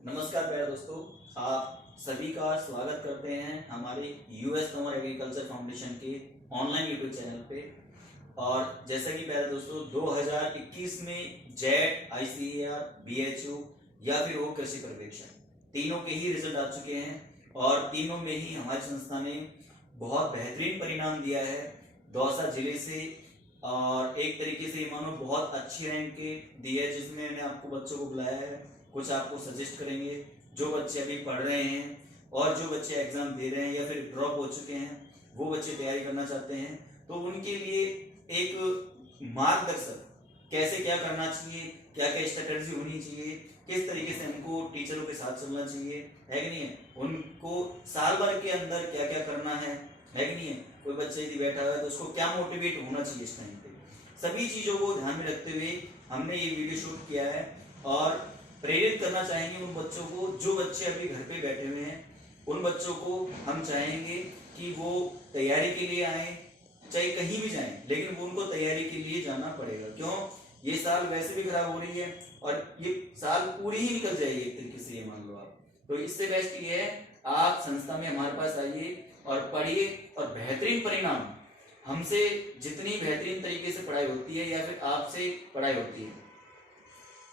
नमस्कार प्यारे दोस्तों, आप सभी का स्वागत करते हैं हमारे यूएस तंवर एग्रीकल्चर फाउंडेशन के ऑनलाइन यूट्यूब चैनल पे। और जैसा कि प्यारे दोस्तों 2021 में जेट, आईसीएआर, बीएचयू या फिर वो कृषि पर्यवेक्षण तीनों के ही रिजल्ट आ चुके हैं और तीनों में ही हमारी संस्था ने बहुत बेहतरीन परिणाम दिया है दौसा जिले से। और एक तरीके से मानो बहुत अच्छी रैंक के दी है, जिसमें मैंने आपको बच्चों को बुलाया है, कुछ आपको सजेस्ट करेंगे। जो बच्चे अभी पढ़ रहे हैं और जो बच्चे एग्जाम दे रहे हैं या फिर ड्रॉप हो चुके हैं, वो बच्चे तैयारी करना चाहते हैं, तो उनके लिए एक मार्गदर्शक कैसे क्या करना चाहिए, क्या क्या स्ट्रेटजी होनी चाहिए, किस तरीके से हमको टीचरों के साथ चलना चाहिए, है कि नहीं है, उनको साल भर के अंदर क्या क्या करना है कि नहीं है। कोई बच्चा यदि बैठा हुआ है तो उसको क्या मोटिवेट होना चाहिए इस टाइम पे, सभी चीजों को ध्यान में रखते हुए हमने ये वीडियो शूट किया है। और प्रेरित करना चाहेंगे उन बच्चों को जो बच्चे अभी घर पे बैठे हुए हैं, उन बच्चों को हम चाहेंगे कि वो तैयारी के लिए आए, चाहे कहीं भी जाएं, लेकिन वो उनको तैयारी के लिए जाना पड़ेगा। क्यों, ये साल वैसे भी खराब हो रही है और ये साल पूरी ही निकल जाएगी एक तरीके से, ये मान लो आप। तो इससे बेस्ट ये है आप संस्था में हमारे पास आइए और पढ़िए और बेहतरीन परिणाम, हमसे जितनी बेहतरीन तरीके से पढ़ाई होती है या फिर आपसे पढ़ाई होती है,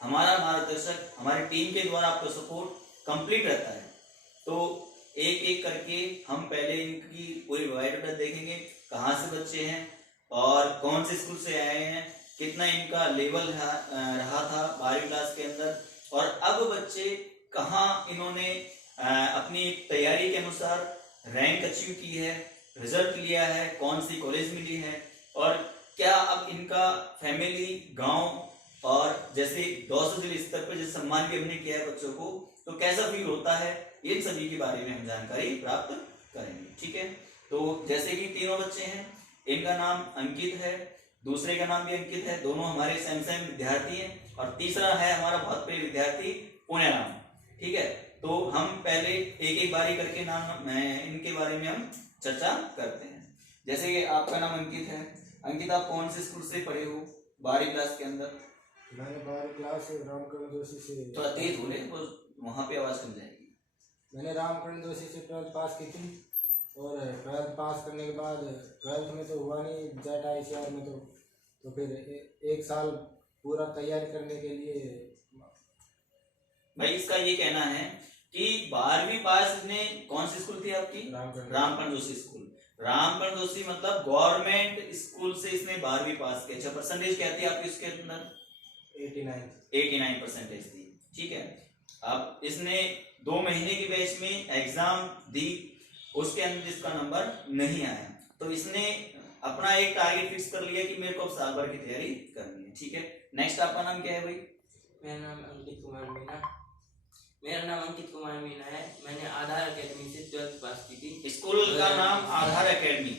हमारा मार्गदर्शक हमारी टीम के द्वारा आपका सपोर्ट कंप्लीट रहता है। तो एक एक करके हम पहले इनकी पूरी बायोडाटा देखेंगे, कहाँ से बच्चे हैं और कौन से स्कूल से आए हैं, कितना इनका लेवल रहा था 12वीं क्लास के अंदर, और अब बच्चे कहाँ इन्होंने अपनी तैयारी के अनुसार रैंक अचीव की है, रिजल्ट लिया है, कौन सी कॉलेज मिली है, और क्या अब इनका फैमिली, गांव और जैसे दौसा जिले स्तर पर जैसे सम्मान भी हमने किया है बच्चों को, तो कैसा फील होता है, इन सभी के बारे में हम जानकारी प्राप्त करेंगे। ठीक है, तो जैसे कि तीनों बच्चे हैं, इनका नाम अंकित है, दूसरे का नाम भी अंकित है, दोनों हमारे सेम विद्यार्थी हैं, और तीसरा है हमारा बहुत प्रिय विद्यार्थी पुण्याराम। ठीक है, तो हम पहले एक एक बारी करके नाम इनके बारे में हम चर्चा करते हैं। जैसे कि आपका नाम अंकित है, अंकित आप कौन से स्कूल से पढ़े हो 12वीं क्लास के अंदर? मैंने 12वीं क्लास रामकरण जोशी से। थोड़ा तेज बोले, वो वहाँ पे आवाज कम जाएगी। मैंने रामकरण जोशी से 12th पास की थी, और 12th पास करने के बाद 12th में तो हुआ नहीं, जेट आईसीआर में तो फिर एक साल पूरा तैयारी करने के लिए। भाई इसका ये कहना है कि 12वीं पास ने कौन सी स्कूल थी आपकी? रामकरण जोशी स्कूल। रामकरण जोशी मतलब गवर्नमेंट स्कूल से इसने 12वीं पास की। अच्छा, परसेंटेज क्या थी आपकी उसके अंदर? 89 परसेंटेज थी। ठीक है, अब इसने 2 महीने की बैच में एग्जाम दी, उसके अंदर इसका नंबर नहीं आया, तो इसने अपना एक टारगेट फिक्स कर लिया कि मेरे को अब साल भर की तैयारी करनी है। ठीक है, नेक्स्ट आपका नाम क्या है भाई? मेरा नाम अंकित कुमार मीना है। मैंने आधार अकेडमी से 12th पास की थी। स्कूल का नाम आधार अकेडमी,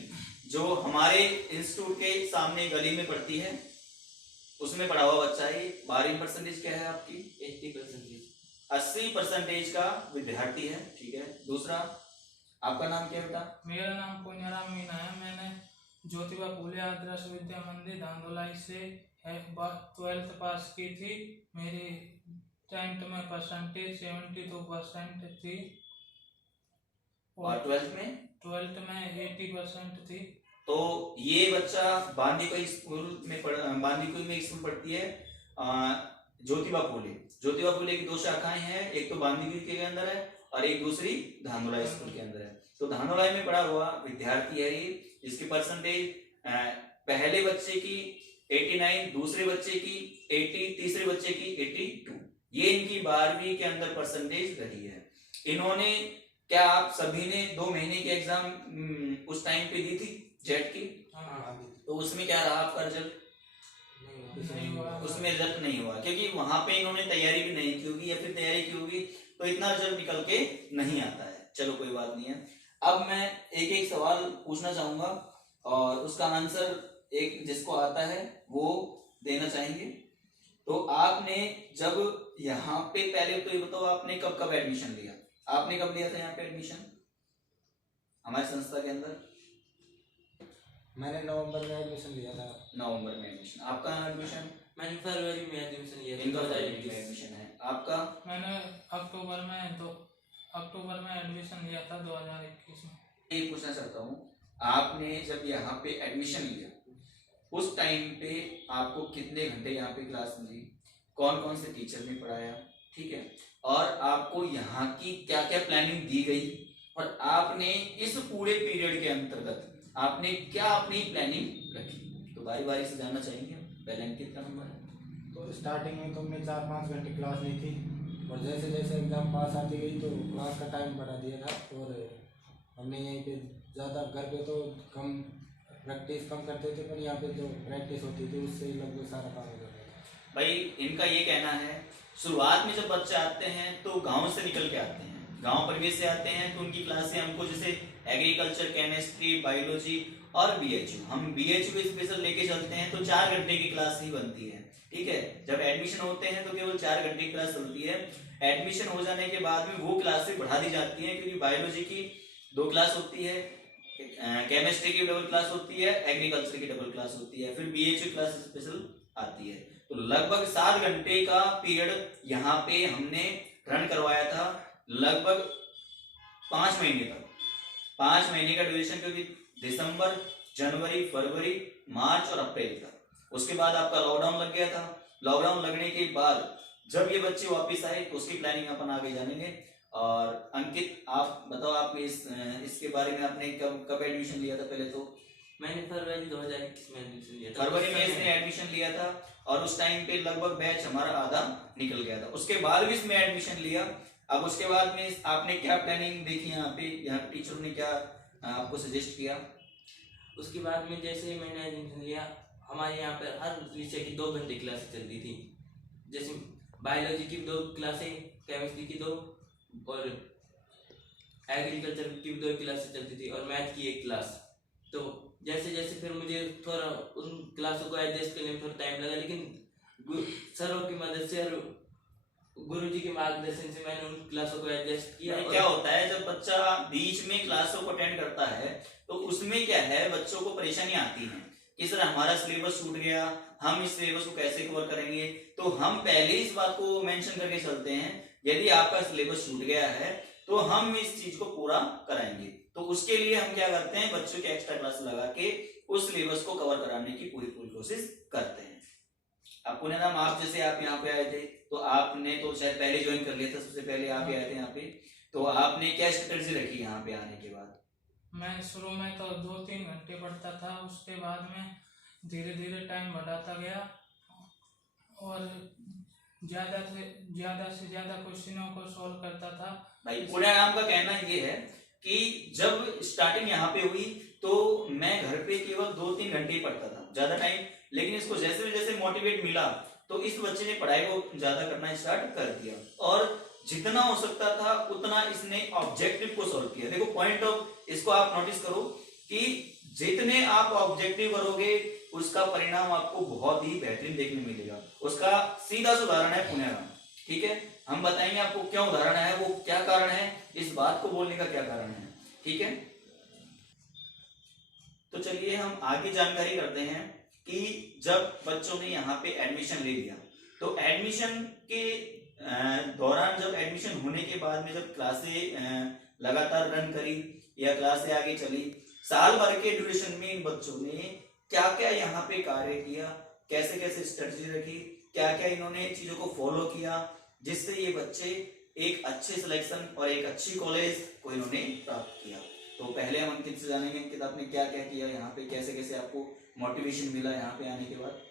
जो हमारे इंस्टीट्यूट के सामने गली में पड़ती है, उसमें पढ़ा हुआ बच्चा है। 12वीं परसेंटेज क्या है आपकी? 80%। 80% का विद्यार्थी है। ठीक है, दूसरा आपका नाम क्या बेटा? मेरा नाम पुण्याराम मीना है। मैंने ज्योतिबा फूले आदर्श विद्या मंदिर धांधुलाई से 12th पास की थी। मेरी 10th में परसेंटेज 72% थी और 12th में? 12th में 80% थी। तो ये बच्चा बांदीकुई स्कूल में बांदीकुई में स्कूल पढ़ती है ज्योतिबा फूले की 2 शाखाएं हैं, एक तो बांदीकुई के अंदर है और एक दूसरी धांधुलाई स्कूल के अंदर है। तो धांधुलाई में पढ़ा हुआ विद्यार्थी है ये, जिसकी परसेंटेज पहले बच्चे की 89, दूसरे बच्चे की 80, तीसरे बच्चे की 82, ये इनकी 12वीं के अंदर परसेंटेज रही है। इन्होंने, क्या आप सभी ने 2 महीने की एग्जाम उस टाइम पे दी थी जेट की? तो उसमें क्या रहा आपका रिजल्ट? उसमें रिजल्ट नहीं हुआ, क्योंकि वहां पे इन्होंने तैयारी भी नहीं की होगी, या फिर तैयारी की होगी तो इतना रिजल्ट निकल के नहीं आता है। चलो कोई बात नहीं है। अब मैं एक एक सवाल पूछना चाहूंगा और उसका आंसर एक जिसको आता है वो देना चाहेंगे। तो आपने जब यहाँ पे, पहले तो ये बताओ आपने कब कब एडमिशन लिया? आपने कब लिया था यहाँ पे एडमिशन हमारी संस्था के अंदर? मैंने नवंबर में एडमिशन लिया था। नवंबर में एडमिशन। आपका एडमिशन? मैंने फरवरी में एडमिशन लिया था इनका फरवरी में 2021। एडमिशन है, आपका? मैंने अक्टूबर में एडमिशन लिया था 2021 में। ये पूछना चाहता हूँ, आपने जब यहाँ पे एडमिशन लिया उस टाइम पे आपको कितने घंटे यहाँ पे क्लास मिली, कौन कौन से टीचर ने पढ़ाया, ठीक है, और आपको यहाँ की क्या क्या प्लानिंग दी गई, और आपने इस पूरे पीरियड के अंतर्गत आपने क्या अपनी प्लानिंग रखी, तो बारी बारी से जानना चाहेंगे। पहले अंकित का नंबर है। तो स्टार्टिंग में तो हमने 4-5 घंटे क्लास ली थी, और जैसे जैसे एग्ज़ाम पास आती गई तो क्लास का टाइम बढ़ा दिया था, और हमने यहीं पे ज़्यादा घर पे तो कम प्रैक्टिस कम करते थे, पर यहाँ पे जो प्रैक्टिस होती थी उससे ही लगभग सारा काम हो जाता था। भाई इनका ये कहना है, शुरुआत में जब बच्चे आते हैं तो गांव से निकल के आते हैं, गांव परिवेश से आते हैं, तो उनकी क्लासें हमको जैसे एग्रीकल्चर, केमिस्ट्री, बायोलॉजी और बीएचयू, हम बीएचयू स्पेशल लेके चलते हैं तो 4 घंटे की क्लास ही बनती है, ठीक है। जब एडमिशन होते हैं तो केवल 4 घंटे की क्लास चलती है। एडमिशन हो जाने के बाद में वो क्लासें बढ़ा दी जाती हैं, क्योंकि बायोलॉजी की 2 क्लास होती है, केमिस्ट्री की डबल क्लास होती है, एग्रीकल्चर की डबल क्लास होती है, फिर बीएचयू क्लास स्पेशल आती है। तो लगभग 7 घंटे का पीरियड यहाँ पे हमने रन करवाया था, लगभग 5 महीने तक, 5 महीने का ड्यूरेशन, क्योंकि दिसंबर, जनवरी, फरवरी, मार्च और अप्रैल तक। उसके बाद आपका लॉकडाउन लग गया था। लॉकडाउन लगने के बाद जब ये बच्चे वापस आए तो उसकी प्लानिंग अपन आगे जानेंगे। और अंकित, आप बताओ, आप इसके बारे में आपने कब एडमिशन लिया था? पहले तो मैंने फरवरी 2021 में एडमिशन लिया था। फरवरी में इसने एडमिशन लिया था, और उस टाइम पे लगभग बैच हमारा आधा निकल गया था। उसके बाद भी इसमें एडमिशन लिया। अब उसके बाद में आपने क्या प्लानिंग देखी यहाँ पे टीचरों ने क्या आपको सजेस्ट किया? उसके बाद में जैसे ही मैंने एडमिशन लिया, हमारे यहाँ पर हर विषय की 2 घंटे क्लासेस चलती थी। जैसे बायोलॉजी की 2 क्लासें, केमिस्ट्री की 2 और एग्रीकल्चर की 2 क्लासेस चलती थी, और मैथ की 1 क्लास। तो जैसे जैसे फिर मुझे थोड़ा उन क्लासों को एडजस्ट करने में थोड़ा टाइम लगा, लेकिन सरों की मदद से और गुरुजी के मार्गदर्शन से मैंने उन क्लासों को एडजस्ट किया। क्या होता है, जब बच्चा बीच में क्लासों को अटेंड करता है तो उसमें क्या है, बच्चों को परेशानी आती है कि सर हमारा सिलेबस छूट गया, हम इस सिलेबस को कैसे कवर करेंगे। तो हम पहले इस बात को मेंशन करके चलते हैं, यदि आपका सिलेबस छूट गया है तो हम इस चीज को पूरा कराएंगे। तो उसके लिए हम क्या करते हैं, बच्चों के एक्स्ट्रा क्लास लगा के उस सिलेबस को कवर कराने की पूरी कोशिश करते हैं। अब पुनः नाम, आप जैसे आप यहाँ पे आए थे तो आपने तो शायद पहले ज्वाइन कर लिया था, सबसे पहले आप ही आए थे यहाँ पे, तो आपने क्या स्ट्रेटजी रखी यहाँ पे आने के बाद? मैं शुरू में तो 2-3 घंटे पढ़ता था, उसके बाद में धीरे धीरे टाइम बढ़ाता गया और ज्यादा से ज्यादा क्वेश्चनों को सॉल्व करता था। भाई पुनः नाम का कहना ये है कि जब स्टार्टिंग यहाँ पे हुई तो मैं घर पे केवल 2-3 घंटे ही पढ़ता था, ज्यादा टाइम, लेकिन इसको जैसे जैसे मोटिवेट मिला तो इस बच्चे ने पढ़ाई को ज्यादा करना स्टार्ट कर दिया, और जितना हो सकता था उतना इसने ऑब्जेक्टिव को सॉल्व किया। देखो पॉइंट ऑफ, इसको आप नोटिस करो कि जितने आप ऑब्जेक्टिव करोगे उसका परिणाम आपको बहुत ही बेहतरीन देखने मिलेगा। उसका सीधा सा उदाहरण है पुनः, ठीक है, हम बताएंगे आपको क्या उदाहरण है, वो क्या कारण है, इस बात को बोलने का क्या कारण है, ठीक है। तो चलिए हम आगे जानकारी करते हैं कि जब बच्चों ने यहाँ पे एडमिशन ले लिया तो एडमिशन के दौरान, जब एडमिशन होने के बाद में जब क्लासें लगातार रन करी या क्लासें आगे चली, साल भर के ड्यूरेशन में इन बच्चों ने क्या क्या यहाँ पे कार्य किया, कैसे कैसे स्ट्रेटजी रखी, क्या क्या इन्होंने चीजों को फॉलो किया, जिससे ये बच्चे एक अच्छे सिलेक्शन और एक अच्छी कॉलेज को इन्होंने प्राप्त किया। तो पहले हम अंकित से जानेंगे, अंकित आपने क्या क्या किया यहाँ पे, कैसे कैसे आपको मोटिवेशन मिला यहाँ पे आने के बाद?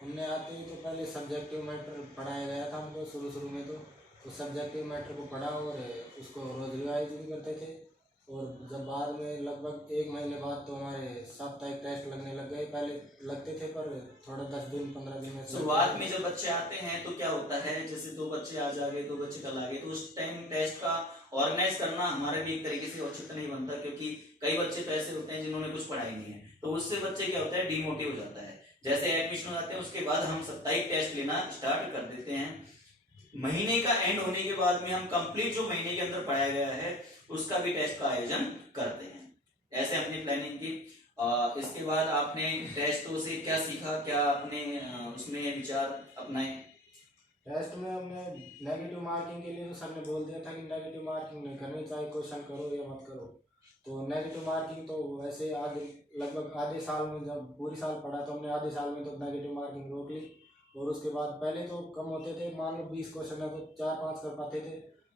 हमने आते ही तो पहले सब्जेक्टिव मैटर पढ़ाया गया था हमको शुरू में, तो सब्जेक्टिव मैटर को पढ़ा और उसको रोज रिवाइज भी करते थे। और जब बाद में लगभग 1 महीने बाद तो हमारे साप्ताहिक टेस्ट लगने लग गए। पहले लगते थे पर थोड़ा 10 दिन 15 दिन में। शुरुआत में जब बच्चे आते हैं तो क्या होता है, जैसे 2 बच्चे आज आ गए, 2 बच्चे कल आ गए, तो उस टाइम टेस्ट का ऑर्गेनाइज करना हमारा भी एक तरीके से औचित्य नहीं बनता, क्योंकि कई बच्चे तो ऐसे होते हैं जिन्होंने कुछ पढ़ाई नहीं है, तो उससे बच्चे क्या होता है, डिमोटिव हो जाता है। जैसे एडमिशन हो जाते हैं उसके बाद हम साप्ताहिक टेस्ट लेना स्टार्ट कर देते हैं। महीने का एंड होने के बाद में हम कंप्लीट जो महीने के अंदर पढ़ाया गया है उसका भी टेस्ट का आयोजन करते हैं। ऐसे अपनी प्लानिंग की। इसके बाद आपने टेस्टों से क्या सीखा, क्या आपने उसमें विचार अपनाए? टेस्ट में हमने नेगेटिव मार्किंग के लिए तो सर ने बोल दिया था कि नेगेटिव मार्किंग नहीं करनी, चाहे क्वेश्चन करो या मत करो। तो नेगेटिव मार्किंग तो वैसे आधे लगभग आधे साल में, जब पूरी साल पढ़ा तो हमने आधे साल में तो नेगेटिव मार्किंग रोक ली। और उसके बाद पहले तो कम होते थे, मान लो 20 क्वेश्चन है तो 4-5 कर पाते थे,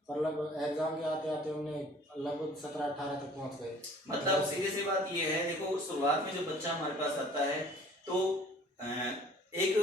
पर लगभग एग्जाम के आते आते हमने लगभग 17-18 तक पहुंच गए। मतलब सीधे सी बात ये है, देखो शुरुआत में जब बच्चा हमारे पास आता है तो एक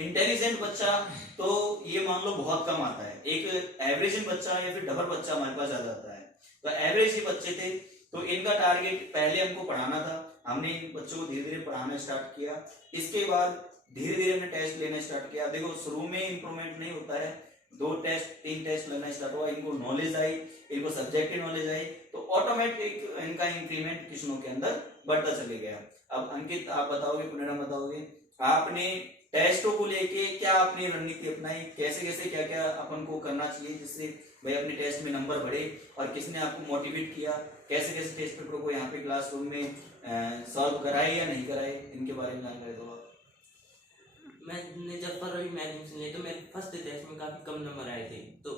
इंटेलिजेंट बच्चा तो ये मान लो बहुत कम आता है, एक एवरेज बच्चा या फिर डबल बच्चा हमारे पास आ जाता है। तो एवरेज ही बच्चे थे, तो इनका टारगेट पहले हमको पढ़ाना था। हमने इन बच्चों को धीरे धीरे पढ़ाना स्टार्ट किया। इसके बाद धीरे धीरे हमने टेस्ट लेना स्टार्ट किया। देखो शुरू में इंप्रूवमेंट नहीं होता है, 2 टेस्ट 3 टेस्ट लेना स्टार्ट हुआ, इनको नॉलेज आई, इनको सब्जेक्टिव नॉलेज आई, तो ऑटोमेटिक इनका इंक्रीमेंट किशनों के अंदर बढ़ता चले गया। अब अंकित आप बताओगे, पुनरा बताओगे, आपने टेस्टों को लेके क्या अपनी रणनीति अपनाई, कैसे कैसे क्या क्या अपन को करना चाहिए जिससे भाई अपने टेस्ट में नंबर बढ़े, और किसने आपको मोटिवेट किया, कैसे कैसे टेस्ट पेपर को यहाँ पे क्लासरूम में सॉल्व कराए या नहीं कराए, इनके बारे में जानकारी दो। मैंने जब फरवरी में एडमिशन लिया तो मेरे फर्स्ट टेस्ट में काफ़ी कम नंबर आए थे। तो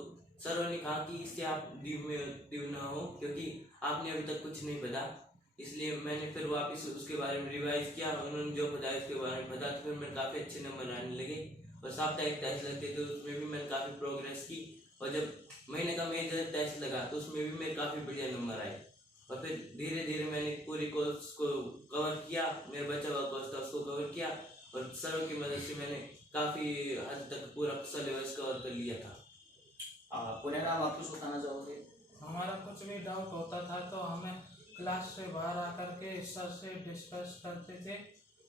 सर ने कहा कि इससे आप ड्यू ना हो, क्योंकि आपने अभी तक कुछ नहीं पढ़ा। इसलिए मैंने फिर वापस उसके बारे में रिवाइज किया, उन्होंने जो बताया उसके बारे में पता, तो फिर मेरे काफ़ी अच्छे नंबर आने लगे। और साप्ताहिक टेस्ट लगते थे, उसमें भी मैंने काफ़ी प्रोग्रेस की। और जब महीने का मेजर टेस्ट लगा तो उसमें भी मेरे काफ़ी बढ़िया नंबर आए। और फिर धीरे धीरे मैंने पूरी कोर्स को कवर किया, मेरा बचा हुआ कोर्स था उसको कवर किया, और सरों की मदद से मैंने काफ़ी हद तक पूरा सिलेबस कवर कर लिया था। पुनः आप कुछ बताना चाहोगे? हमारा कुछ भी डाउट होता था तो हमें क्लास से बाहर आकर के सर से डिस्कस करते थे,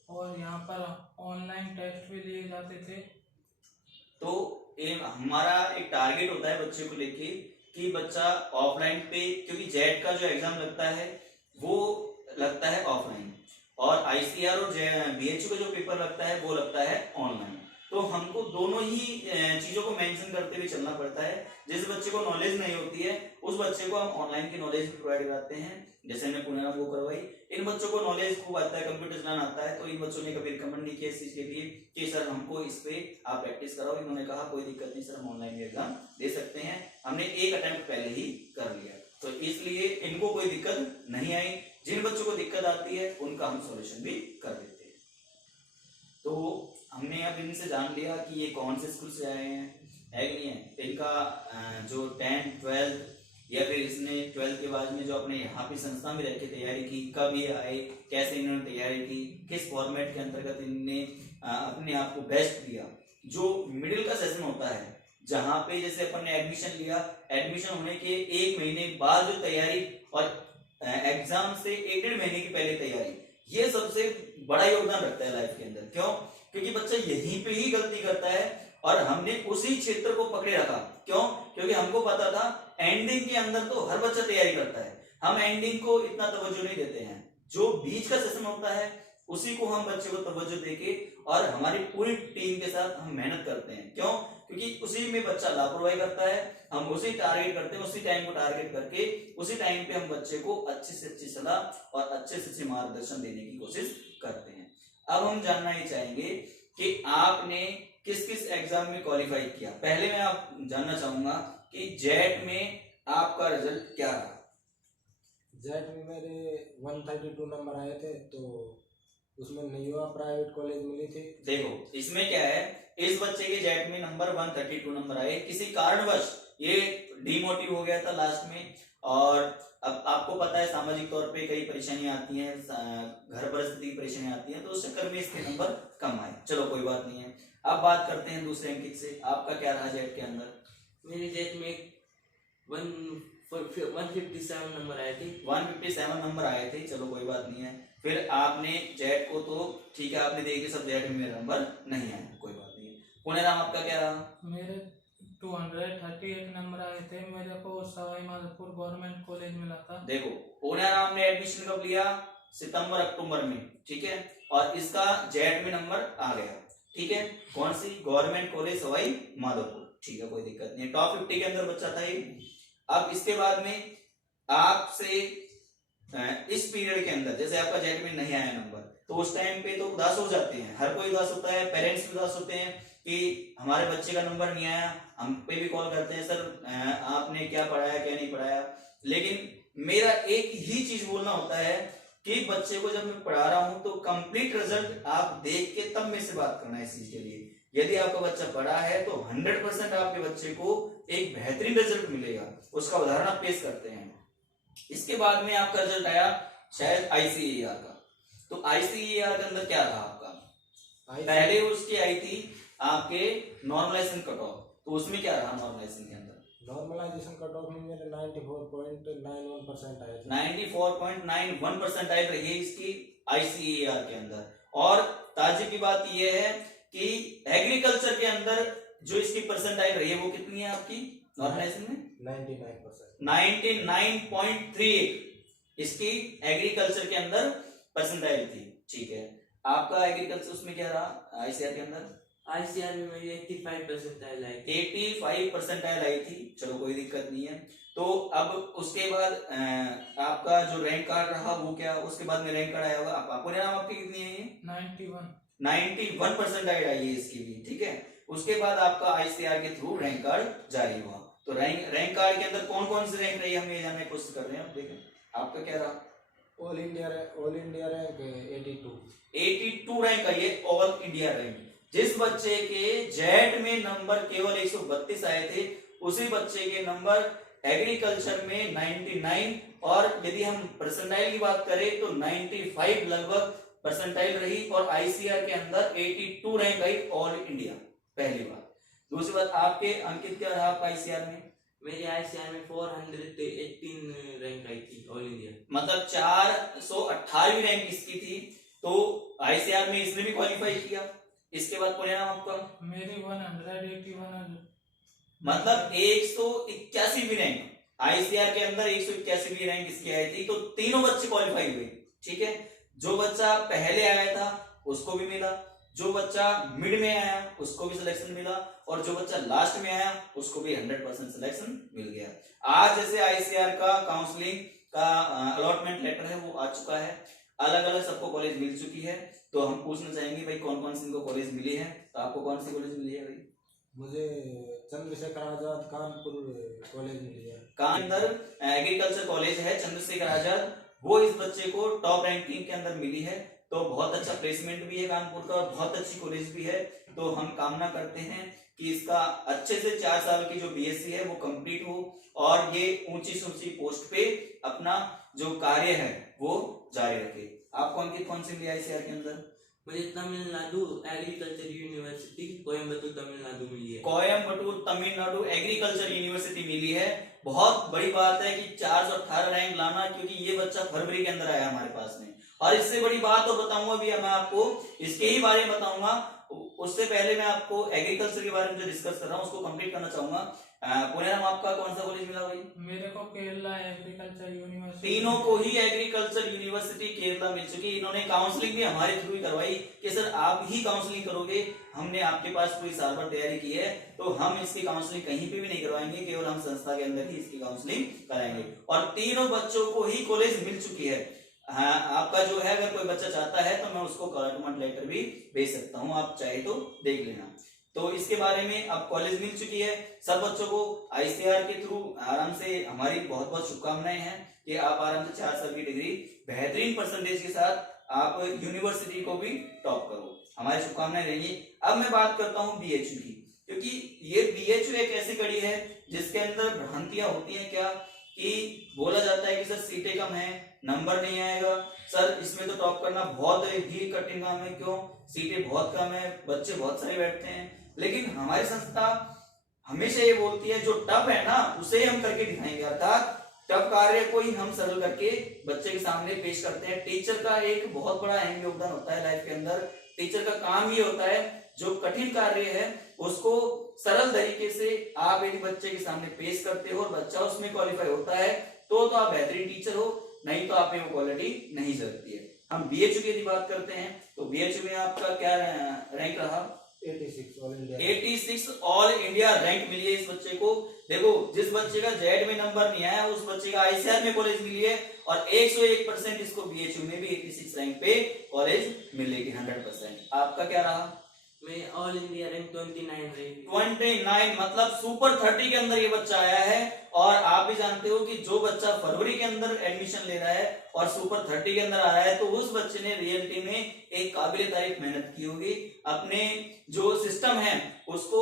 और यहाँ पर ऑनलाइन टेस्ट भी लिए जाते थे। तो हमारा एक टारगेट होता है बच्चे को लेके कि बच्चा ऑफलाइन पे, क्योंकि जेट का जो एग्जाम लगता है वो लगता है ऑफलाइन, और आईसीआर और बीएचयू का जो पेपर लगता है वो लगता है ऑनलाइन। तो हमको दोनों ही चीजों को मेंशन करते हुए चलना पड़ता है। जिस बच्चे को नॉलेज नहीं होती है उस बच्चे को हम ऑनलाइन की नॉलेज प्रोवाइड कराते हैं, जैसे हमने पुणे वो करवाई। इन बच्चों को नॉलेज खूब आता है, कंप्यूटर चलाना आता है, तो इन बच्चों ने कभी रिकमेंड नहीं किया इस चीज के लिए कि सर हमको इस पे आप प्रैक्टिस कराओ। इन्होंने कहा कोई दिक्कत नहीं सर, हम ऑनलाइन एग्जाम दे सकते हैं। हमने एक अटेम्प्ट पहले ही कर लिया, तो इसलिए इनको कोई दिक्कत नहीं आई। जिन बच्चों को दिक्कत आती है उनका हम सॉल्यूशन भी कर देते हैं। तो हमने अब इनसे जान लिया कि ये कौन से स्कूल से आए हैं, है कि नहीं है। इनका जो 10th 12th या फिर इसने 12th के बाद में जो अपने यहाँ पे संस्था में रह के तैयारी की, कब ये आए, कैसे इन्होंने तैयारी की, किस फॉर्मेट के अंतर्गत इन्होंने अपने आप को बेस्ट दिया। जो मिडिल का सेशन होता है जहाँ पे जैसे अपन ने एडमिशन लिया, एडमिशन होने के 1 महीने बाद जो तैयारी और एग्जाम से 1-1.5 महीने की पहले तैयारी, ये सबसे बड़ा योगदान रखता है लाइफ के अंदर। क्यों? क्योंकि बच्चा यहीं पे ही गलती करता है और हमने उसी क्षेत्र को पकड़े रखा। क्यों? क्योंकि हमको पता था एंडिंग के अंदर तो हर बच्चा तैयारी करता है, हम एंडिंग को इतना तवज्जो नहीं देते हैं। जो बीच का सेशन होता है उसी को हम बच्चे को तवज्जो देके और हमारी पूरी टीम के साथ हम मेहनत करते हैं। क्यों? क्योंकि उसी में बच्चा लापरवाही करता है, हम उसी टारगेट करते हैं, उसी टाइम को टारगेट करके उसी टाइम पे हम बच्चे को अच्छी से अच्छी सलाह और अच्छे से अच्छे मार्गदर्शन देने की कोशिश करते हैं। अब हम जानना ही चाहेंगे कि आपने किस किस एग्जाम में क्वालिफाई किया। पहले मैं आप जानना चाहूंगा कि जेट में आपका रिजल्ट क्या रहा? जेट में मेरे 132 नंबर आए थे, तो उसमें नयुआ प्राइवेट कॉलेज मिली थी। देखो इसमें क्या है, इस बच्चे के जेट में नंबर 132 नंबर आए, किसी कारणवश ये डिमोटिव हो गया था लास्ट में। और अब आपको पता है सामाजिक तौर पे कई परेशानियां आती हैं, घर परिस्थिति की परेशानियां आती हैं, तो उस चक्कर में इसके नंबर कम आए। चलो कोई बात नहीं है। अब बात करते हैं दूसरे अंकित से, आपका क्या रहा जेट के अंदर? मेरे जेट में 157 नंबर आए थे। 157 नंबर आए थे, चलो कोई बात नहीं है। फिर आपने जेट को तो ठीक है आपने देखिए सब जेट में मेरे नंबर नहीं आए, कोई बात नहीं है। पुणे राम आपका क्या रहा? मेरे 238 नंबर आए थे, मेरे को सवाई माधोपुर गवर्नमेंट कॉलेज मिला था। देखो पुणे राम ने एडमिशन कब लिया? सितंबर अक्टूबर में, ठीक है। और इसका जेट में नंबर आ गया, ठीक है। कौन सी? गवर्नमेंट कॉलेज सवाई माधोपुर, ठीक है, कोई दिक्कत नहीं है। टॉप 50 के अंदर बच्चा था ये। अब इसके बाद में आपसे इस पीरियड के अंदर जैसे आपका जेट में नहीं आया नंबर, तो उस टाइम पे तो उदास हो जाते हैं, हर कोई उदास होता है, पेरेंट्स भी उदास होते हैं कि हमारे बच्चे का नंबर नहीं आया। हम पे भी कॉल करते हैं, सर आपने क्या पढ़ाया क्या नहीं पढ़ाया। लेकिन मेरा एक ही चीज बोलना होता है कि बच्चे को जब मैं पढ़ा रहा हूं तो कंप्लीट रिजल्ट आप देख के तब मेरे से बात करना है इस चीज के लिए। यदि आपका बच्चा पढ़ा है तो 100% आपके बच्चे को एक बेहतरीन रिजल्ट मिलेगा। उसका उदाहरण आप पेश करते हैं। इसके बाद में आपका रिजल्ट आया शायद आईसीएआर का, तो आईसीएआर के अंदर क्या रहा आपका? पहले उसकी आई थी आपके नॉर्मलाइजेशन कट ऑफ, तो उसमें क्या रहा नॉर्मलाइजेशन के अंदर? नॉर्मलाइजेशन कट ऑफ में मेरे 94.91% आए थे। 94.91 परसेंटाइल रही है इसकी आईसीएआर के अंदर। और ताजुब की बात यह है कि एग्रीकल्चर के अंदर जो इसकी परसेंटाइल रही है वो कितनी है आपकी नॉर्मलाइजेशन में? 99%। 99.38 इसकी एग्रीकल्चर के अंदर परसेंटाइल थी। ठीक है, आपका एग्रीकल्चर उसमें क्या रहा आईसीआर के अंदर? आईसीआर में मेरी 85 परसेंटाइल आई थी। 85 परसेंटाइल आई थी, चलो कोई दिक्कत नहीं है। तो अब उसके बाद आपका जो रैंक कार्ड रहा वो क्या, उसके बाद में रैंक कार्ड आया होगा, आपको नाम आपकी कितनी है? 91 परसेंटाइल आई है इसकी भी। ठीक है, उसके बाद आपका आईसीआर के थ्रू रैंक कार्ड जारी हुआ। तो रैंक कार्ड के अंदर कौन कौन सी रैंक रही हम ये जानने की कोशिश कर रहे हैं। देखें आपका क्या रहा? ऑल इंडिया रैंक 82 रैंक आई है, ऑल इंडिया रैंक। जिस बच्चे के जेट में नंबर केवल 132 आए थे, उसी बच्चे के नंबर एग्रीकल्चर में 99, और यदि हम परसेंटाइल की बात करें तो 95 लगभग परसेंटाइल रही, और आईसीआर के अंदर 82 रैंक आई ऑल इंडिया, पहली बात। दूसरी बात, आपके अंकित क्या रहा आपका आईसीआर में? मेरी आईसीआर में 418 रैंक आई थी ऑल इंडिया, मतलब 418वीं रैंक इसकी थी। तो आईसीआर में इसने भी क्वालिफाई किया। इसके बाद परिणाम आपका? मेरी 181 मतलब 181वीं रैंक आईसीआर के अंदर, 181वीं रैंक इसकी आई थी। तो तीनों बच्चे क्वालिफाई हुए। ठीक है, जो बच्चा पहले आया था उसको भी मिला, जो बच्चा मिड में आया उसको भी सिलेक्शन मिला, और जो बच्चा लास्ट में आया उसको भी 100% सिलेक्शन मिल गया। आज जैसे आईसीआर का काउंसलिंग का अलॉटमेंट लेटर है वो आ चुका है, अलग अलग सबको कॉलेज मिल चुकी है। तो हम पूछना चाहेंगे भाई कौन कौन सी इनको कॉलेज मिली है। तो आपको कौन सी कॉलेज मिली है भाई? मुझे चंद्रशेखर आजाद कानपुर कॉलेज मिली है। अंदर एग्रीकल्चर कॉलेज है चंद्रशेखर आजाद, वो इस बच्चे को टॉप रैंकिंग के अंदर मिली है। तो बहुत अच्छा प्लेसमेंट भी है कानपुर का, बहुत अच्छी कॉलेज भी है। तो हम कामना करते हैं कि इसका अच्छे से 4 साल की जो बीएससी है वो कंप्लीट हो, और ये ऊंची से ऊंची पोस्ट पे अपना जो कार्य है वो जारी रखे। आपको अंकित कौन सी मिली आईसीआर के अंदर? मुझे तमिलनाडु एग्रीकल्चर यूनिवर्सिटी कोयम्बटूर तमिलनाडु मिली है। कोयम्बटूर तमिलनाडु एग्रीकल्चर यूनिवर्सिटी मिली है। बहुत बड़ी बात है कि 418 रैंक लाना, क्योंकि ये बच्चा फरवरी के अंदर आया हमारे पास में। और इससे बड़ी बात तो बताऊंगा भी, मैं आपको इसके ही बारे में बताऊंगा। उससे पहले मैं आपको एग्रीकल्चर के बारे में जो डिस्कस कर रहा हूँ उसको कंप्लीट करना चाहूंगा। पुणे में आपका कौन सा कॉलेज मिला भाई? मेरे को केरला एग्रीकल्चर यूनिवर्सिटी। तीनों को ही एग्रीकल्चर यूनिवर्सिटी केरला मिल चुकी। इन्होंने काउंसलिंग भी हमारे थ्रू ही करवाई कि सर आप ही काउंसलिंग करोगे, हमने आपके पास पूरी साल भर तैयारी की है, तो हम इसकी काउंसलिंग कहीं पे भी नहीं करवाएंगे, केवल हम संस्था के अंदर ही इसकी काउंसलिंग कराएंगे। और तीनों बच्चों को ही कॉलेज मिल चुकी है। हाँ, आपका जो है अगर कोई बच्चा चाहता है तो मैं उसको अलॉटमेंट लेटर भी भेज सकता हूँ, आप चाहे तो देख लेना। तो इसके बारे में अब कॉलेज मिल चुकी है सब बच्चों को आईसीआर के थ्रू। आराम से हमारी बहुत बहुत शुभकामनाएं हैं कि आप आराम से 4 साल की डिग्री बेहतरीन परसेंटेज के साथ आप यूनिवर्सिटी को भी टॉप करो, हमारी शुभकामनाएं रहेंगी। अब मैं बात करता हूँ बीएचयू की, क्योंकि ये बीएचयू एक ऐसी कड़ी है जिसके अंदर भ्रांतियां होती हैं क्या कि बोला जाता है कि सर सीटें कम है, नंबर नहीं आएगा, सर इसमें तो टॉप करना बहुत ही कठिन काम है, क्यों, सीटें बहुत कम है, बच्चे बहुत सारे बैठते हैं। लेकिन हमारी संस्था हमेशा ये बोलती है जो टफ है ना उसे हम करके दिखाएंगे, अर्थात टफ कार्य को ही हम सरल करके बच्चे के सामने पेश करते हैं। टीचर का एक बहुत बड़ा अहम योगदान होता है लाइफ के अंदर। टीचर का काम ये होता है जो कठिन कार्य है उसको सरल तरीके से आप यदि बच्चे के सामने पेश करते हो और बच्चा उसमें क्वालिफाई होता है तो आप बेहतरीन टीचर हो, नहीं तो आप में वो क्वालिटी नहीं चलती है। हम बीएचयू की यदि बात करते हैं तो बीएचयू में आपका क्या रैंक रहा? 86 all India 86 all India rank मिली है इस बच्चे को। देखो, जिस बच्चे का जेड में नंबर नहीं आया उस बच्चे का आईसीआर में कॉलेज मिली है, और 101% इसको बीएचयू में भी 86 रैंक पे कॉलेज मिलेगी 100%। आपका क्या रहा? मैं ऑल इंडिया रैंक 29 रही। 29 मतलब सुपर 30 के अंदर ये बच्चा आया है। और आप भी जानते हो कि जो बच्चा फरवरी के अंदर एडमिशन ले रहा है और सुपर 30 के अंदर आ रहा है, तो उस बच्चे ने रियलिटी में एक काबिल तारीफ मेहनत की होगी। अपने जो सिस्टम है उसको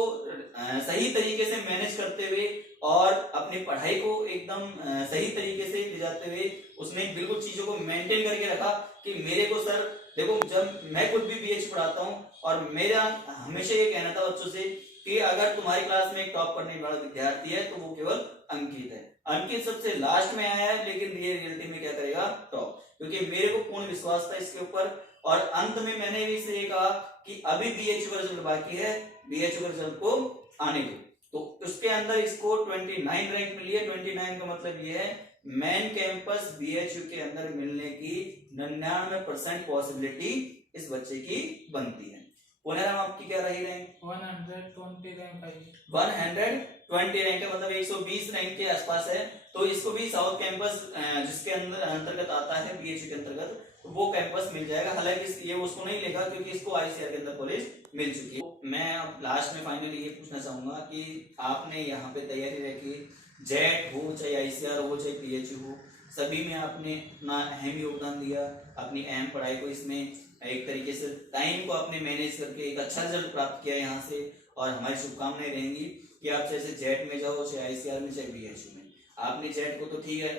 सही तरीके से मैनेज करते हुए और अपनी पढ़ाई को एकदम सही तरीके से ले जाते हुए उसने बिल्कुल चीजों को मेंटेन करके रखा कि मेरे को सर देखो, जब मैं खुद भी बीएच पढ़ाता हूँ और मेरा हमेशा ये कहना था बच्चों से कि अगर तुम्हारी क्लास में एक टॉप करने वाला विद्यार्थी है तो वो केवल अंकित है। अंकित सबसे लास्ट में आया है, लेकिन ये रियलिटी में क्या करेगा? टॉप। क्योंकि मेरे को पूर्ण विश्वास था इसके ऊपर। और अंत में मैंने भी इसे कहा कि अभी बीएचयू का रिजल्ट बाकी है, बीएचयू का रिजल्ट को आने दो। तो उसके अंदर इसको 29 रैंक मिली है। 29 का मतलब ये है मेन कैंपस बीएचयू के अंदर मिलने की 99% पॉसिबिलिटी इस बच्चे की बनती है। पुनः आपकी क्या रही रैंक? 120 रैंक आई। 120 रैंक है, मतलब 120 रैंक के आसपास है। तो इसको भी साउथ कैंपस जिसके अंदर अंतर्गत आता है बीएचयू के अंतर्गत, तो वो कैंपस मिल जाएगा। हालांकि ये उसको नहीं लेगा क्योंकि इसको आईसीआर के अंदर कॉलेज मिल चुकी है। तो मैं अब लास्ट में फाइनली ये पूछना चाहूंगा कि आपने यहाँ पे तैयारी रखी, जेट हो चाहे आईसीआर हो चाहे पीएचयू हो, सभी में आपने अपना अहम योगदान दिया। अपनी अहम पढ़ाई को इसमें एक तरीके से टाइम को आपने मैनेज करके एक अच्छा रिजल्ट प्राप्त किया यहाँ से। और हमारी शुभकामनाएं रहेंगी कि आप जैसे जेट में जाओ चाहे आईसीआर में चाहे बीएचयू में। आपने जेट को तो ठीक है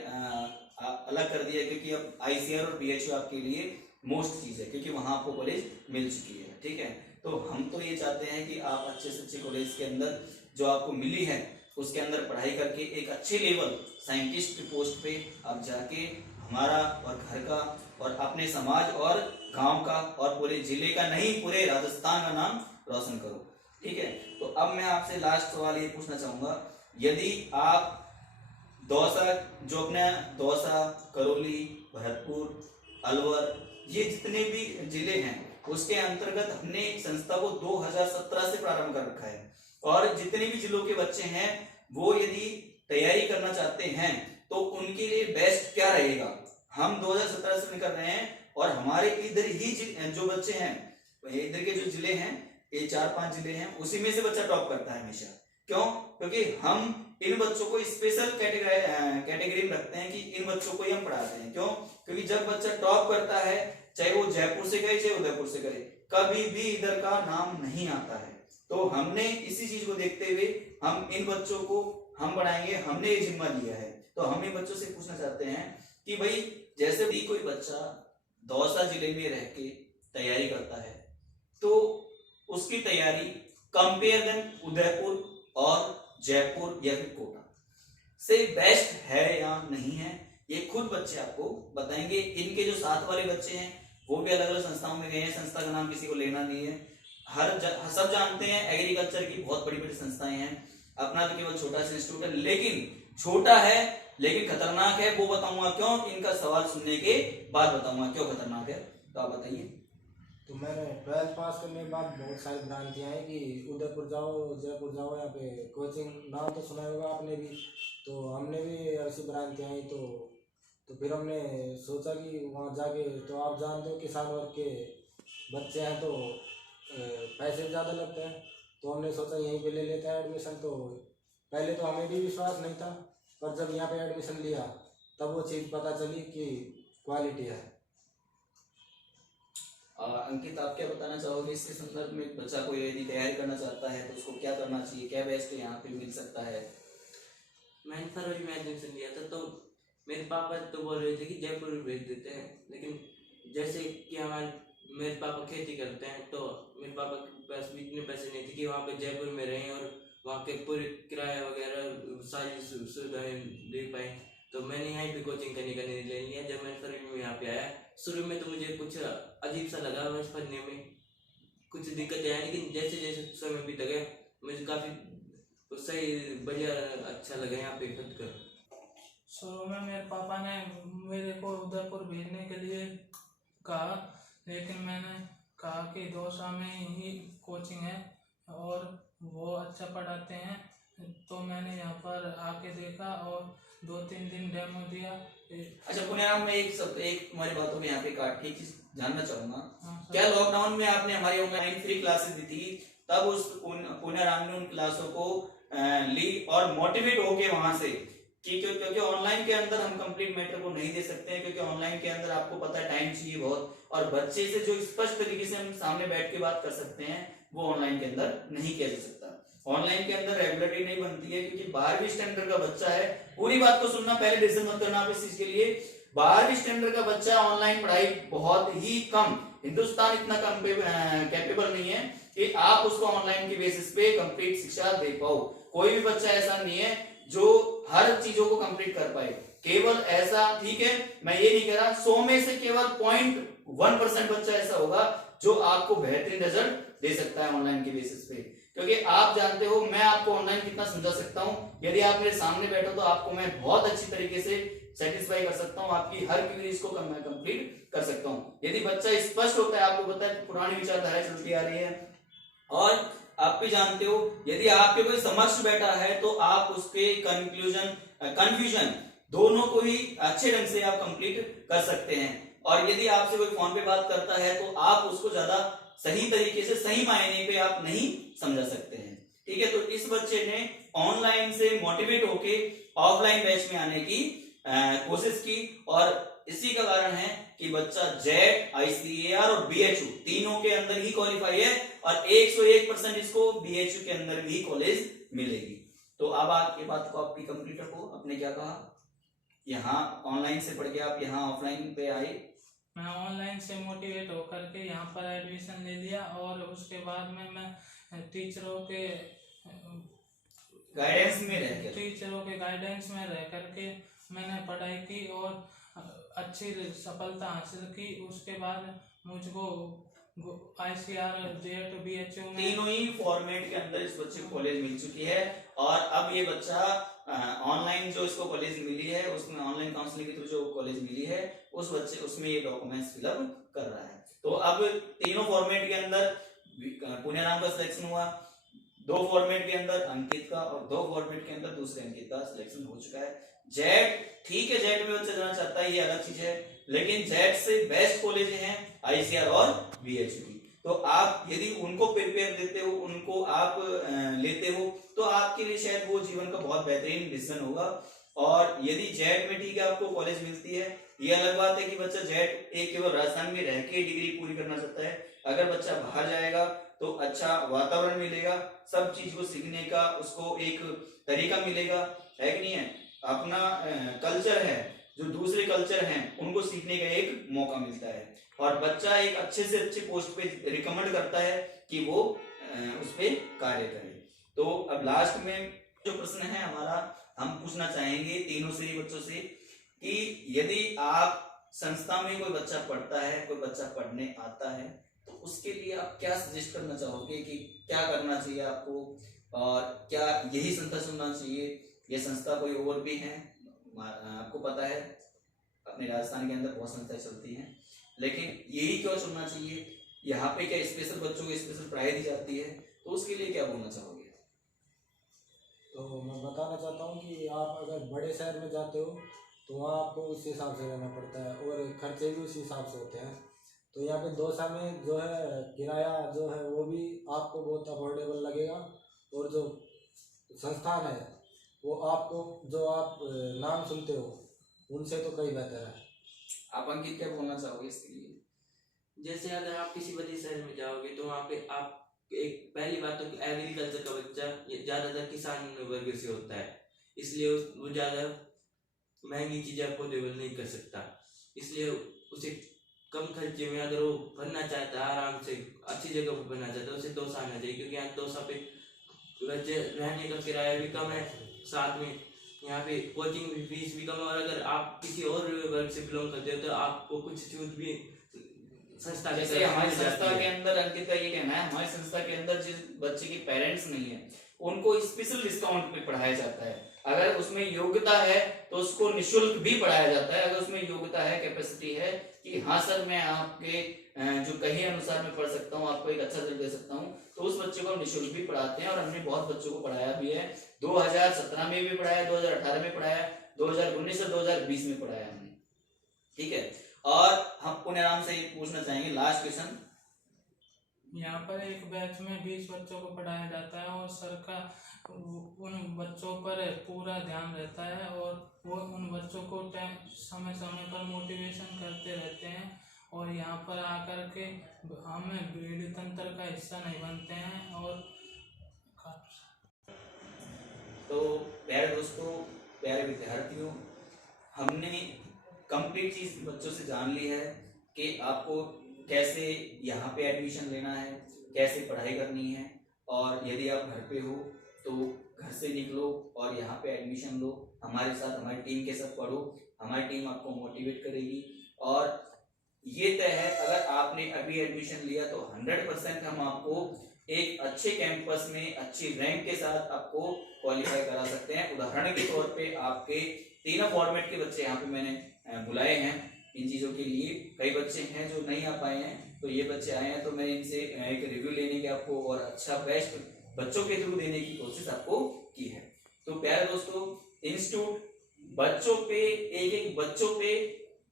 अलग कर दिया क्योंकि अब आईसीआर और बीएचयू आपके लिए मोस्ट चीज है, क्योंकि वहां आपको कॉलेज मिल चुकी है। ठीक है, तो हम तो ये चाहते हैं कि आप अच्छे से अच्छे कॉलेज के अंदर जो आपको मिली है उसके अंदर पढ़ाई करके एक अच्छे लेवल साइंटिस्ट की पोस्ट पे आप जाके हमारा और घर का और अपने समाज और गांव का और पूरे जिले का नहीं पूरे राजस्थान का नाम रोशन करो। ठीक है, तो अब मैं आपसे लास्ट सवाल ये पूछना चाहूंगा, यदि आप दौसा जो अपने दौसा, करौली, भरतपुर, अलवर ये जितने भी जिले हैं उसके अंतर्गत हमने एक संस्था को 2017 से प्रारंभ कर रखा है। और जितने भी जिलों के बच्चे हैं वो यदि तैयारी करना चाहते हैं तो उनके लिए बेस्ट क्या रहेगा? हम 2017 से कर रहे हैं और हमारे इधर ही जो बच्चे हैं, इधर के जो जिले हैं, ये 4-5 जिले हैं, उसी में से बच्चा टॉप करता है हमेशा। क्यों? क्योंकि हम इन बच्चों को स्पेशल कैटेगरी में रखते हैं कि इन बच्चों को ही हम पढ़ाते हैं। क्यों? क्योंकि जब बच्चा टॉप करता है, चाहे वो जयपुर से करे चाहे उदयपुर से करे, कभी भी इधर का नाम नहीं आता है। तो हमने इसी चीज को देखते हुए हम इन बच्चों को हम पढ़ाएंगे, हमने ये जिम्मा लिया है। तो हम इन बच्चों से पूछना चाहते हैं कि भाई जैसे भी कोई बच्चा दौसा जिले में रह के तैयारी करता है तो उसकी तैयारी कंपेयर देन उदयपुर और जयपुर या फिर कोटा से बेस्ट है या नहीं है, ये खुद बच्चे आपको बताएंगे। इनके जो साथ वाले बच्चे हैं वो भी अलग अलग संस्थाओं में गए हैं, संस्था का नाम किसी को लेना नहीं है। सब जानते हैं एग्रीकल्चर की बहुत बड़ी बड़ी संस्थाएं हैं, अपना तो केवल छोटा सा इंस्टीट्यूट है, लेकिन छोटा है लेकिन खतरनाक है। वो बताऊंगा क्यों, इनका सवाल सुनने के बाद बताऊंगा क्यों खतरनाक है। तो आप बताइए। तो मैंने 12th पास करने के बाद बहुत सारी भ्रांतियाँ हैं कि उदयपुर जाओ, जयपुर जाओ, यहाँ पे कोचिंग नाम तो सुना होगा आपने भी। तो हमने भी ऐसी भ्रांतियाँ आई तो फिर हमने सोचा कि वहाँ जाके, तो आप जानते हो किसान वर्ग के बच्चे हैं तो पैसे ज़्यादा लगते हैं, तो हमने सोचा यहीं पे ले लेते हैं एडमिशन। तो पहले तो हमें भी विश्वास नहीं था, पर जब यहाँ पे एडमिशन लिया तब वो चीज़ पता चली कि क्वालिटी है। अंकित, आप क्या बताना चाहोगे इसके संदर्भ में? बच्चा को यदि तैयारी करना चाहता है तो उसको क्या करना चाहिए, क्या बेस्ट यहाँ पे मिल सकता है? मैंने फरवरी में एडमिशन लिया था तो मेरे पापा तो बोल रहे थे कि जयपुर भेज देते हैं, लेकिन जैसे कि मेरे पापा खेती करते हैं तो मेरे पापा के पास भी इतने पैसे नहीं थे कि वहाँ पे जयपुर में रहें और वहाँ के पूरे किराया वगैरह सारी सुविधाएं दे पाए। तो मैंने यहाँ पे कोचिंग करने का निर्णय लिया। जब मैं फरवरी में यहाँ पे आया, शुरू में तो मुझे कुछ अजीब सा लगा मैथ पढ़ने में, कुछ दिक्कतें आई, लेकिन जैसे जैसे समय बीत गया मुझे काफ़ी सही बढ़िया अच्छा लगा यहाँ पे खुद कर। शुरू में मेरे पापा ने मेरे को उदयपुर भेजने के लिए कहा, लेकिन मैंने कहा कि दौसा में ही कोचिंग है और वो अच्छा पढ़ाते हैं। तो मैंने यहाँ पर आके देखा और 2-3 दिन डेमो दिया। अच्छा पुण्याराम, मैं एक तुम्हारी बातों में यहाँ पे काट के चीज जानना चाहूंगा। हाँ सर। क्या लॉकडाउन में आपने हमारी ऑनलाइन फ्री क्लासेस दी थी, तब उस पुण्याराम ने उन क्लासों को ली और मोटिवेट होके वहां से कि क्योंकि ऑनलाइन के अंदर हम कंप्लीट मैटर को नहीं दे सकते हैं, क्योंकि ऑनलाइन के अंदर आपको पता है टाइम चाहिए बहुत, और बच्चे से जो स्पष्ट तरीके से हम सामने बैठ के बात कर सकते हैं वो ऑनलाइन के अंदर नहीं किया जा सकता। ऑनलाइन के अंदर रेगुलरिटी नहीं बनती है, क्योंकि 12वीं स्टैंडर्ड का बच्चा है, पूरी बात को सुनना, पहले डिसीजन मत करना आप इस चीज के लिए। 12वीं स्टैंडर्ड का बच्चा ऑनलाइन पढ़ाई बहुत ही कम, हिंदुस्तान इतना कैपेबल नहीं है कि आप उसको ऑनलाइन के बेसिस पे कंप्लीट शिक्षा दे पाओ। कोई भी बच्चा ऐसा नहीं है जो हर चीजों को कंप्लीट कर पाए। केवल ऐसा, ठीक है, मैं ये नहीं कह रहा, 100 में से केवल 0.1% बच्चा ऐसा होगा जो आपको बेहतरीन रिजल्ट दे सकता है ऑनलाइन के बेसिस पे। क्योंकि आप जानते हो मैं आपको ऑनलाइन कितना समझा सकता हूं, यदि आप मेरे सामने बैठो तो आपको मैं बहुत अच्छी तरीके से सेटिस्फाई कर सकता हूं, आपकी हर क्वेरीज को मैं कंप्लीट कर सकता हूं। यदि बच्चा स्पष्ट होता है, आपको पता है पुरानी विचारधारा चलती आ रही है, और आप भी जानते हो यदि आपके कोई समक्ष बैठा है तो आप उसके कंफ्यूजन दोनों को ही अच्छे ढंग से आप कंप्लीट कर सकते हैं। और यदि आपसे कोई फोन पे बात करता है तो आप उसको ज्यादा सही तरीके से, सही मायने पे आप नहीं समझा सकते हैं, ठीक है। तो इस बच्चे ने ऑनलाइन से मोटिवेट होके ऑफलाइन बैच में आने की कोशिश की, और इसी का कारण है कि बच्चा जेट, आईसीएआर और बीएचयू तीनों के अंदर ही क्वालिफाई है, और 101% इसको बीएचयू के अंदर भी कॉलेज मिलेगी। तो अब आपकी बात को आपकी कंप्लीट रखो, आपने क्या कहा, यहाँ ऑनलाइन से पढ़ के आप यहाँ ऑफलाइन पे आए। मैं ऑनलाइन से मोटिवेट होकर के यहाँ पर एडमिशन ले लिया, और उसके बाद में मैं टीचरों के गाइडेंस में रह करके मैंने पढ़ाई की और अच्छी सफलता हासिल की। उसके बाद मुझको आईसीआर, जेट, बीएचयू में तीनों ही फॉर्मेट के अंदर इस बच्चे को कॉलेज मिल चुकी है, और अब ये बच्चा ऑनलाइन जो इसको कॉलेज मिली है, उसमें ऑनलाइन काउंसलिंग के थ्रू जो कॉलेज मिली है उस बच्चे उसमें ये डॉक्यूमेंट्स फिलअप कर रहा है। तो अब तीनों फॉर्मेट के अंदर पुण्याराम का सिलेक्शन हुआ, 2 फॉर्मेट के अंदर अंकित का, और 2 फॉर्मेट के अंदर दूसरे अंकित का सिलेक्शन हो चुका है। जेट, ठीक है, जेट में बच्चा जाना चाहता है, ये अलग चीज है, लेकिन जेट से बेस्ट कॉलेज हैं आईसीआर और बीएचयू की। तो आप यदि उनको प्रिपेयर देते हो, उनको आप लेते हो, तो आपके लिए शायद वो जीवन का बहुत बेहतरीन डिसीजन होगा। और यदि जेट में ठीक है आपको कॉलेज मिलती है, ये अलग बात है कि बच्चा जेट एक केवल राजस्थान में रह के डिग्री पूरी करना चाहता है। अगर बच्चा बाहर जाएगा तो अच्छा वातावरण मिलेगा, सब चीज को सीखने का उसको एक तरीका मिलेगा, है कि नहीं है। अपना कल्चर है, जो दूसरे कल्चर हैं उनको सीखने का एक मौका मिलता है, और बच्चा एक अच्छे से अच्छे पोस्ट पे रिकमेंड करता है कि वो उस पे कार्य करे। तो अब लास्ट में जो प्रश्न है हमारा, हम पूछना चाहेंगे तीनों से ही बच्चों से कि यदि आप संस्था में कोई बच्चा पढ़ता है, कोई बच्चा पढ़ने आता है, तो उसके लिए आप क्या सजेस्ट करना चाहोगे कि क्या करना चाहिए आपको, और क्या यही संस्था चुनना चाहिए, ये संस्था कोई और भी है? आपको पता है अपने राजस्थान के अंदर बहुत संस्थाएं चलती हैं, लेकिन यही क्यों चुनना चाहिए, यहाँ पे क्या स्पेशल बच्चों को स्पेशल पढ़ाई दी जाती है, तो उसके लिए क्या बोलना चाहोगे? तो मैं बताना चाहता हूँ कि आप अगर बड़े शहर में जाते हो तो वहाँ आपको उस हिसाब से रहना पड़ता है, और खर्चे भी उस हिसाब से होते हैं। तो यहाँ पे दौसा में जो है किराया जो है वो भी आपको बहुत अफोर्डेबल लगेगा, और जो संस्थान है वो आपको, जो आप नाम सुनते हो उनसे तो कहीं बेहतर है। आप अंकित क्या बोलना चाहोगे इसके लिए? जैसे अगर आप किसी बड़े शहर में जाओगे तो वहाँ पे आप एक पहली बात तो एग्रीकल्चर का बच्चा ज्यादातर किसान वर्ग से होता है, इसलिए वो ज्यादा महंगी चीजें अफोर्डेबल नहीं कर सकता, इसलिए उसे कम खर्चे में अगर वो पढ़ना चाहता है, आराम से अच्छी जगह पर पढ़ना चाहता है, उसे दौसा आना चाहिए, क्योंकि यहाँ दौसा पे रहने का किराया भी कम है, साथ में यहाँ पे कोचिंग फीस भी कम है, और अगर आप किसी और वर्ग से बिलोंग करते हो तो आपको कुछ छूट भी संस्था के जैसे हमारी संस्था के अंदर अंकित का ये कहना है, हमारी संस्था के अंदर जिस बच्चे के पेरेंट्स नहीं है उनको स्पेशल डिस्काउंट पे पढ़ाया जाता है। अगर उसमें योग्यता है तो उसको निःशुल्क भी पढ़ाया जाता है। अगर उसमें योग्यता है, कैपेसिटी है कि हाँ सर मैं आपके जो कहे अनुसार मैं पढ़ सकता हूँ, आपको एक अच्छा रिजल्ट दे सकता हूँ, तो उस बच्चे को हम निःशुल्क भी पढ़ाते हैं। और हमने बहुत बच्चों को पढ़ाया भी है, 2017 में भी पढ़ाया, 2018 में पढ़ाया, 2019 और 2020 में पढ़ाया हमने। ठीक है, और हम पुनः नाम से ये पूछना चाहेंगे लास्ट क्वेश्चन। यहाँ पर एक बैच में 20 बच्चों को पढ़ाया जाता है और सर का उन बच्चों पर पूरा ध्यान रहता है और वो उन बच्चों को समय समय पर मोटिवेशन करते रहते हैं। और यहाँ पर आकर के हम भीड़ तंत्र का हिस्सा नहीं बनते हैं। और तो प्यारे दोस्तों, प्यारे विद्यार्थियों, हमने कंप्लीट चीज बच्चों से जान ली है कि आपको कैसे यहाँ पे एडमिशन लेना है, कैसे पढ़ाई करनी है, और यदि आप घर पे हो तो घर से निकलो और यहाँ पे एडमिशन लो, हमारे साथ, हमारी टीम के साथ पढ़ो। हमारी टीम आपको मोटिवेट करेगी और ये तय है अगर आपने अभी एडमिशन लिया तो 100% हम आपको एक अच्छे कैंपस में अच्छी रैंक के साथ आपको क्वालिफाई करा सकते हैं। उदाहरण के तौर पे आपके तीनों फॉर्मेट के बच्चे यहाँ पे मैंने बुलाए हैं इन चीजों के लिए। कई बच्चे हैं जो नहीं आ पाए हैं, तो ये बच्चे आए हैं, तो मैं इनसे एक रिव्यू लेने के आपको और अच्छा बेस्ट बच्चों के थ्रू देने की कोशिश आपको की है। तो प्यारे दोस्तों, इंस्टीट्यूट बच्चों पे एक बच्चों पे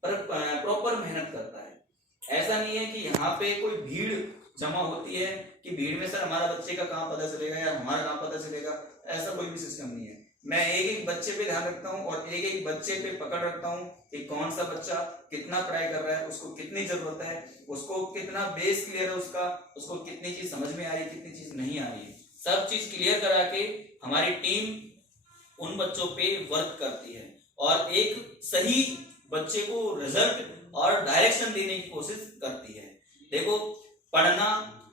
प्रॉपर मेहनत करता है। ऐसा नहीं है कि यहाँ पे कोई भीड़ जमा होती है कि भीड़ में सर हमारा बच्चे का कहाँ पता चलेगा या हमारा कहाँ पता चलेगा, ऐसा कोई भी सिस्टम नहीं है। मैं एक एक बच्चे पे ध्यान रखता हूँ और एक एक बच्चे पे पकड़ रखता हूँ कि कौन सा बच्चा कितना पढ़ाई कर रहा है, उसको कितनी जरूरत है, उसको कितना बेस क्लियर है उसको कितनी चीज समझ में आ रही है, कितनी चीज नहीं आ रही है, सब चीज क्लियर करा के हमारी टीम उन बच्चों पे वर्क करती है और एक सही बच्चे को रिजल्ट और डायरेक्शन देने की कोशिश करती है। देखो, पढ़ना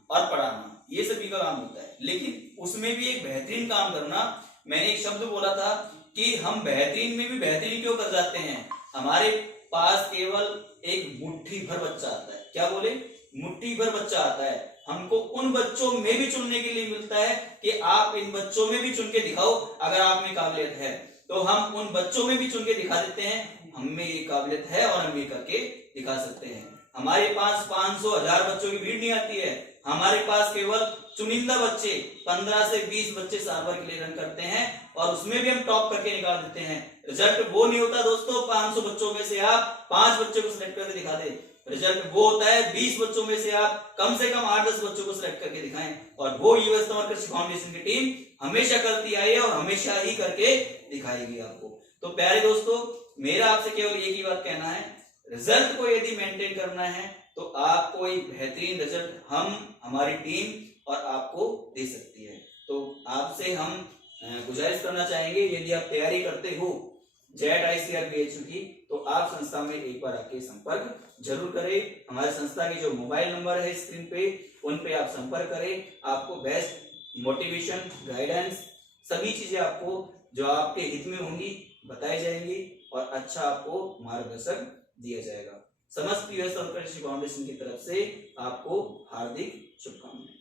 और पढ़ाना ये सभी का काम होता है, लेकिन उसमें भी एक बेहतरीन काम करना। मैंने एक शब्द बोला था कि हम बेहतरीन में भी बेहतरीन क्यों कर जाते हैं। हमारे पास केवल एक मुट्ठी भर बच्चा आता है। क्या बोले? मुट्ठी भर बच्चा आता है। हमको उन बच्चों में भी चुनने के लिए मिलता है कि आप इन बच्चों में भी चुन के दिखाओ, अगर आप में काबिलियत है तो हम उन बच्चों में भी चुन के दिखा देते हैं, हम में ये काबिलियत है और हम ये करके दिखा सकते हैं। हमारे पास 500 1000 बच्चों की भीड़ नहीं आती है, हमारे पास केवल चुनिंदा बच्चे 15 से 20 बच्चे साल भर के लिए रन करते हैं और उसमें भी हम टॉप करके निकाल देते हैं। रिजल्ट वो नहीं होता दोस्तों 500 बच्चों में से आप 5 बच्चों को सिलेक्ट करके दिखा दे। रिजल्ट वो होता है 20 बच्चों में से आप कम से कम 8-10 बच्चों को सिलेक्ट करके दिखाएं, और वो यूएस तंवर कृषि फाउंडेशन की टीम हमेशा करती आई है और हमेशा ही करके दिखाएगी आपको। तो प्यारे दोस्तों, मेरा आपसे केवल एक ही बात कहना है, रिजल्ट को यदि मेंटेन करना है तो आपको एक बेहतरीन रिजल्ट हमारी टीम और आपको दे सकती है। तो आपसे हम गुजारिश करना चाहेंगे, यदि आप तैयारी करते हो जेट ICAR BHU की, तो आप संस्था में एक बार आके संपर्क जरूर करें। हमारे संस्था के जो मोबाइल नंबर है स्क्रीन पे, उन पे आप संपर्क करें। आपको बेस्ट मोटिवेशन, गाइडेंस, सभी चीजें आपको जो आपके हित में होंगी बताई जाएंगी और अच्छा आपको मार्गदर्शन दिया जाएगा। समस्त यूएस तंवर कृषि फाउंडेशन की तरफ से आपको हार्दिक शुभकामनाएं।